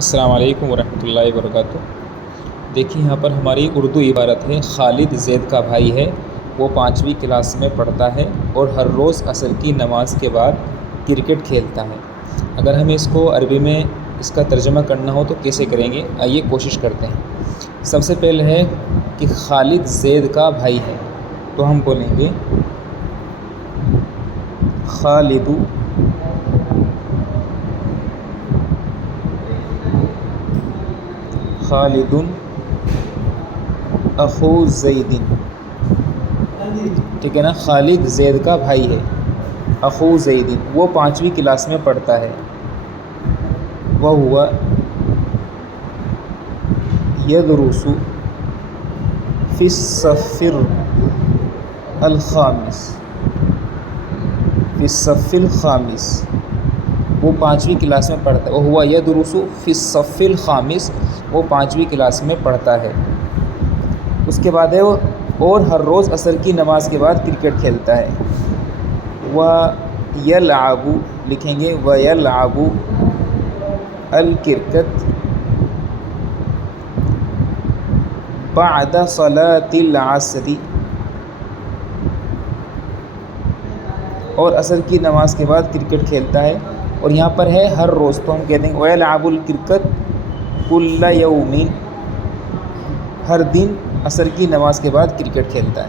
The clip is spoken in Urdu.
السلام علیکم ورحمۃ اللہ وبرکاتہ۔ دیکھیے یہاں پر ہماری اردو عبارت ہے، خالد زید کا بھائی ہے، وہ 5ویں کلاس میں پڑھتا ہے اور ہر روز عصر کی نماز کے بعد کرکٹ کھیلتا ہے۔ اگر ہمیں اس کو عربی میں اس کا ترجمہ کرنا ہو تو کیسے کریں گے، آئیے کوشش کرتے ہیں۔ سب سے پہلے ہے کہ خالد زید کا بھائی ہے، تو ہم بولیں گے خالد اخو زید، ٹھیک ہے نا، خالد زید کا بھائی ہے، اخو زید، وہ 5ویں کلاس میں پڑھتا ہے، وہو یدرس فی الصف الخامس، وہ 5ویں کلاس میں پڑھتا ہے، وہو یدرس فی الصف الخامس، وہ 5ویں کلاس میں پڑھتا ہے۔ اس کے بعد ہے وہ اور ہر روز عصر کی نماز کے بعد کرکٹ کھیلتا ہے۔ وَيَلْعَبُ، لکھیں گے وَيَلْعَبُ الکرکت بعد صلاة العصر، اور عصر کی نماز کے بعد کرکٹ کھیلتا ہے، اور یہاں پر ہے ہر روز، تو ہم کہتے ہیں وَيَلْعَبُ الکرکت كُلَّ يَوْمٍ، ہر دن عصر کی نماز کے بعد کرکٹ کھیلتا ہے۔